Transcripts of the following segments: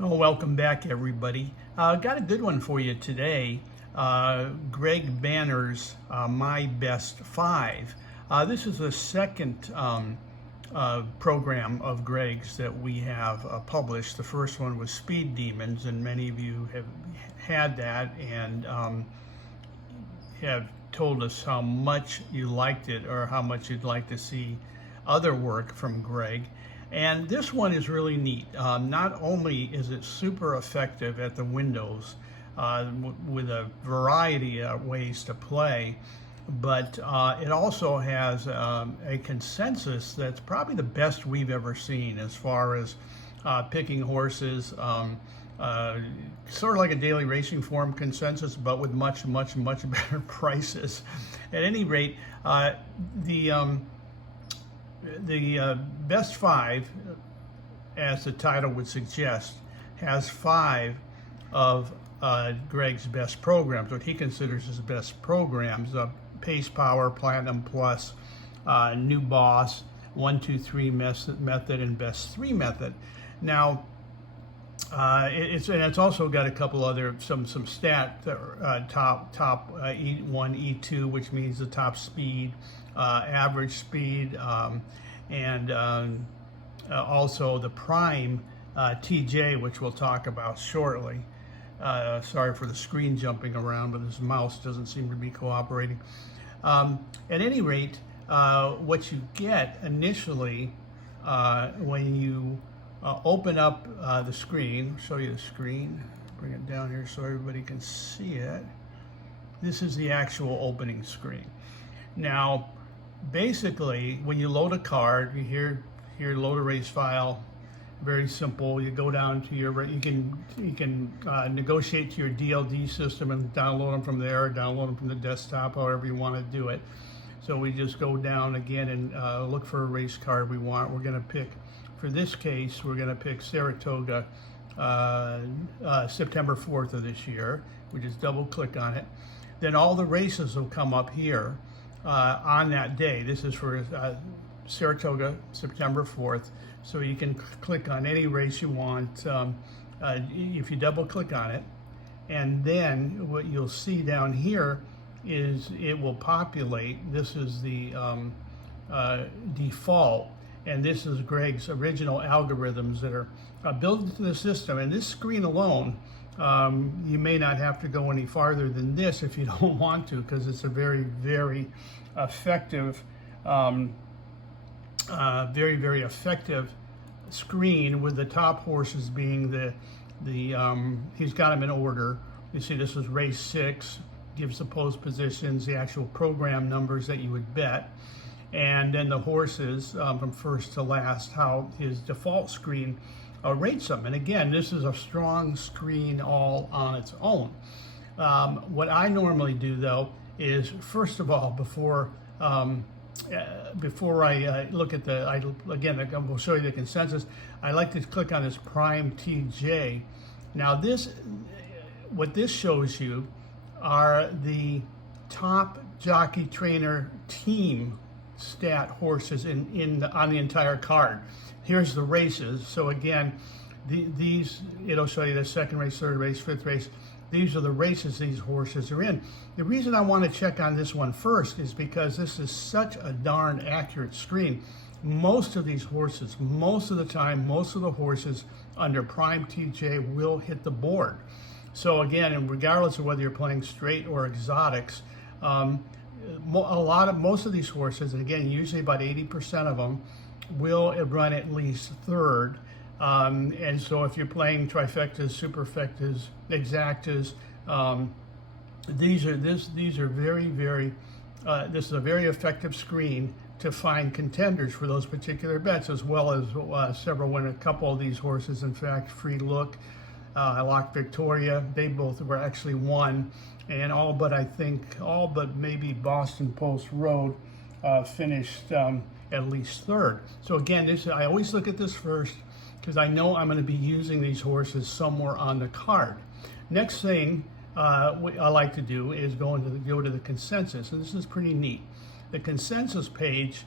Oh, welcome back, everybody. Got a good one for you today. Greg Banner's My Best Five. This is the second program of Greg's that we have published. The first one was Speed Demons, and many of you have had that and have told us how much you liked it or how much you'd like to see other work from Greg. And this one is really neat. Not only is it super effective at the windows with a variety of ways to play, but it also has a consensus that's probably the best we've ever seen as far as picking horses, sort of like a daily racing form consensus, but with much better prices. At any rate, the best five, as the title would suggest, has five of Greg's best programs, what he considers his best programs: Pace Power, Platinum Plus, New Boss, 1, 2, 3 method, and Best 3 method. Now, it's also got a couple other some stat top E1, E2, which means the top speed, average speed, and also the prime TJ, which we'll talk about shortly. Sorry for the screen jumping around, but this mouse doesn't seem to be cooperating. At any rate, what you get initially when you open up the screen, show you the screen, bring it down here so everybody can see it. This is the actual opening screen. Now, basically, when you load a card, you hear load a race file. Very simple. You go down to you can negotiate to your DLD system and download them from there, or download them from the desktop, however you want to do it. So we just go down again and look for a race card we want. We're going to pick, for this case, we're going to pick Saratoga, September 4th of this year. We just double click on it. Then all the races will come up here on that day. This is for Saratoga, September 4th. So you can click on any race you want if you double click on it. And then what you'll see down here is it will populate. This is the default, and this is Greg's original algorithms that are built into the system. And this screen alone, you may not have to go any farther than this if you don't want to, because it's a very effective, very effective screen, with the top horses being he's got them in order. You see, this is race 6, gives the post positions, the actual program numbers that you would bet, and then the horses from first to last, how his default screen rates them. And again, this is a strong screen all on its own. What I normally do, though, is first of all, before I look at again, I'm going to show you the consensus, I like to click on this Prime TJ. Now what this shows you are the top jockey trainer team stat horses on the entire card. Here's the races. So again, these, it'll show you the second race, third race, fifth race. These are the races these horses are in. The reason I want to check on this one first is because this is such a darn accurate screen. Most of these horses, most of the time, most of the horses under Prime TJ will hit the board. So again, and regardless of whether you're playing straight or exotics, most of these horses, and again, usually about 80% of them, will run at least third. And so if you're playing trifectas, superfectas, exactas, this is a very effective screen to find contenders for those particular bets, as well as several when a couple of these horses, in fact, Free Look, Lock Victoria, they both were actually won, and all but maybe Boston Post Road finished at least third. So again, I always look at this first, because I know I'm going to be using these horses somewhere on the card. Next thing what I like to do is go to the consensus, and this is pretty neat. The consensus page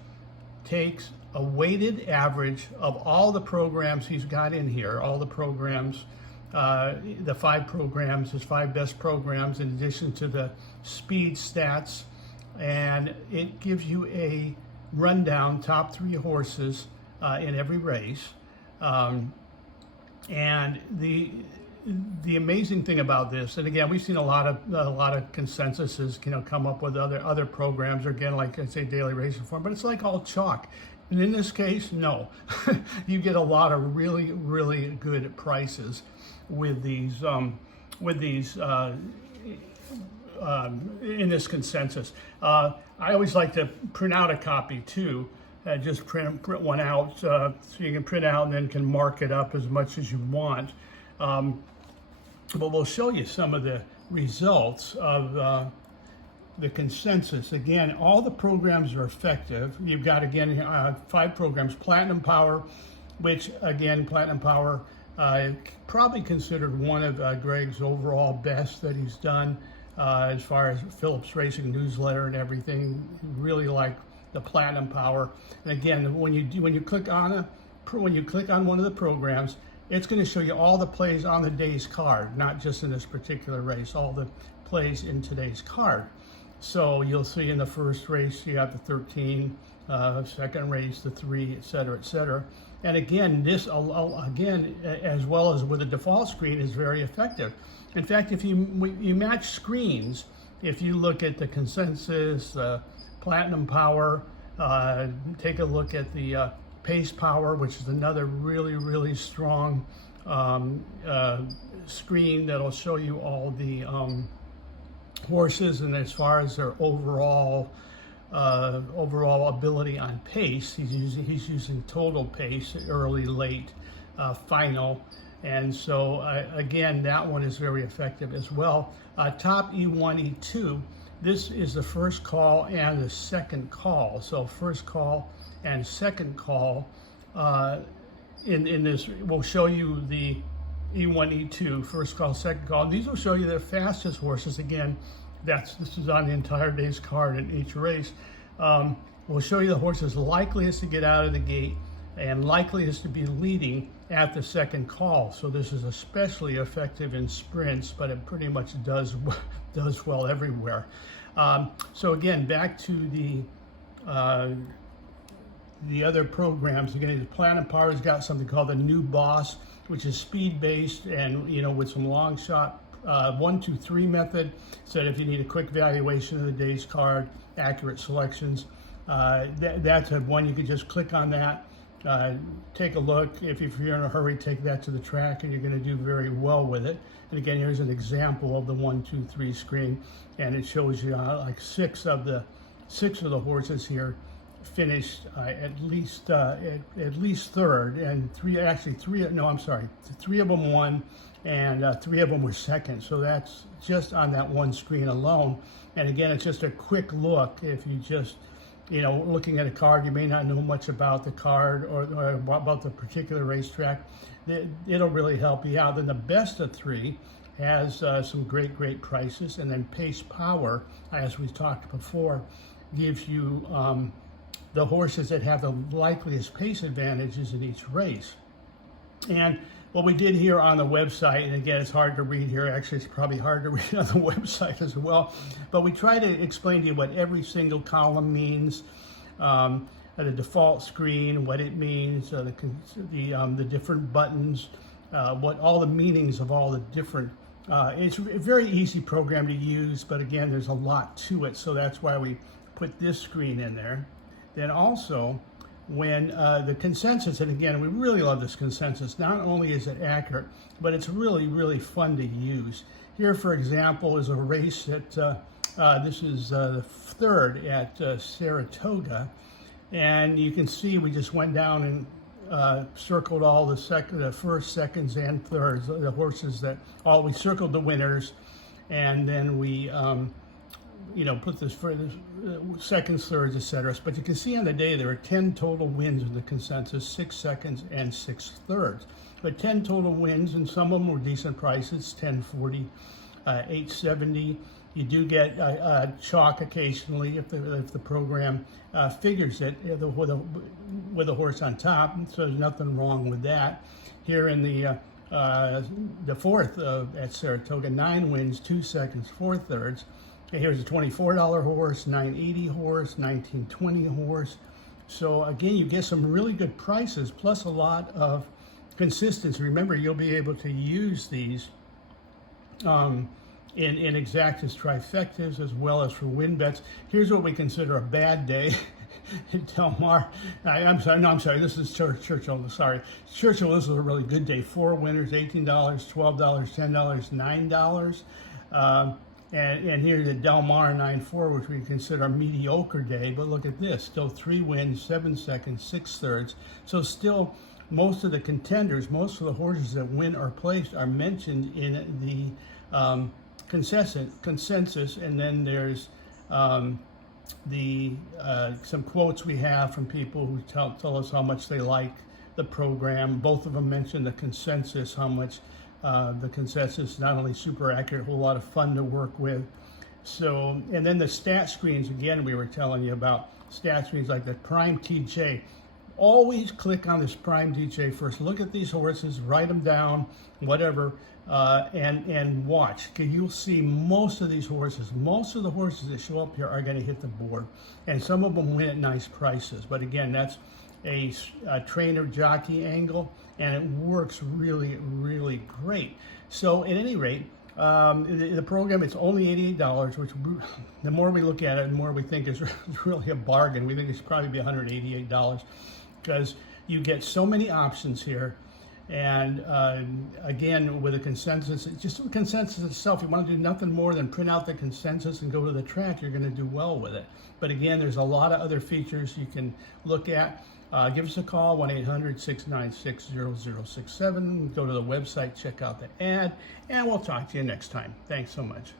takes a weighted average of all the programs he's got in here, all the programs, the 5 programs, his 5 best programs, in addition to the speed stats, and it gives you a rundown, top 3 horses in every race. And the amazing thing about this, and again, we've seen a lot of consensuses, come up with other programs, or again, like I say, daily racing form, but it's like all chalk. And in this case, no, you get a lot of really, really good prices with these in this consensus. I always like to print out a copy too. Just print one out, so you can print out and then can mark it up as much as you want. But we'll show you some of the results of the consensus. Again, all the programs are effective. You've got, again, 5 programs. Platinum Power, which, again, Platinum Power, probably considered one of Greg's overall best that he's done as far as Phillips Racing newsletter and everything. Really like the Platinum Power. And again, when you click on one of the programs, it's going to show you all the plays on the day's card, not just in this particular race, all the plays in today's card. So you'll see in the first race you have the 13, second race the 3, etc., etc. And again, this again, as well as with the default screen, is very effective. In fact, if you match screens, if you look at the consensus, Platinum Power, take a look at the Pace Power, which is another really, really strong screen that'll show you all the horses, and as far as their overall ability on pace, he's using total pace, early, late, final, and so again, that one is very effective as well. Top E1, E2. This is the first call and the second call. So first call and second call in this will show you the E1, E2, first call, second call. These will show you the fastest horses. Again, this is on the entire day's card in each race. We'll show you the horses likeliest to get out of the gate and likeliest to be leading at the second call. So this is especially effective in sprints, but it pretty much does well everywhere. So again, back to the other programs. Again, the Platinum Power's got something called the New Boss, which is speed-based and with some long shot 1, 2, 3 method. So if you need a quick valuation of the day's card, accurate selections, that's one. You can just click on that. Take a look. If you're in a hurry, take that to the track, and you're going to do very well with it. And again, here's an example of the 1, 2, 3 screen, and it shows you like 6 of the horses here finished at least third, and 3 of them won, and 3 of them were second. So that's just on that one screen alone. And again, it's just a quick look. If you just looking at a card, you may not know much about the card or about the particular racetrack. It'll really help you out. Then the best of 3 has some great prices, and then Pace Power, as we talked before, gives you the horses that have the likeliest pace advantages in each race. And what we did here on the website, and again, it's hard to read here. Actually, it's probably hard to read on the website as well. But we try to explain to you what every single column means, the default screen, what it means, the different buttons, what all the meanings of all the different. It's a very easy program to use, but again, there's a lot to it. So that's why we put this screen in there. Then also, when the consensus, and again, we really love this consensus. Not only is it accurate, but it's really fun to use. Here, for example, is a race that this is the 3rd at Saratoga, and you can see we just went down and circled all the first, seconds, and thirds. The horses that we circled the winners, and then we put this for the seconds, thirds, etc. But you can see on the day there are 10 total wins in the consensus, 6 seconds and 6 thirds. But 10 total wins, and some of them were decent prices, 10.40, 8.70. You do get chalk occasionally if the program figures it with a horse on top, so there's nothing wrong with that. Here in the fourth at Saratoga, 9 wins, 2 seconds, 4 thirds. Okay, here's a $24 horse, $9.80 horse, $19.20 horse. So again, you get some really good prices, plus a lot of consistency. Remember, you'll be able to use these in exactas, trifectas, as well as for win bets. Here's what we consider a bad day. Del Mar, I'm sorry, this is Churchill, sorry. Churchill, this is a really good day. 4 winners, $18, $12, $10, $9. And here's the Del Mar 9-4, which we consider a mediocre day. But look at this, still 3 wins, 7 seconds, 6 thirds. So still, most of the contenders, most of the horses that win or placed are mentioned in the consensus. And then there's some quotes we have from people who tell us how much they like the program. Both of them mention the consensus, how much the consensus is not only super accurate, a whole lot of fun to work with. So, and then the stat screens, again, we were telling you about stat screens like the Prime TJ. Always click on this Prime DJ first. Look at these horses, write them down, whatever, and watch. Okay, you'll see most of these horses, most of the horses that show up here are going to hit the board, and some of them win at nice prices. But again, that's a trainer jockey angle, and it works really, really great. So at any rate, the program, it's only $88, which the more we look at it, the more we think is really a bargain. We think it should probably be $188 because you get so many options here. And again, with a consensus, just the consensus itself, you want to do nothing more than print out the consensus and go to the track, you're going to do well with it. But again, there's a lot of other features you can look at. Give us a call, 1-800-696-0067. Go to the website, check out the ad, and we'll talk to you next time. Thanks so much.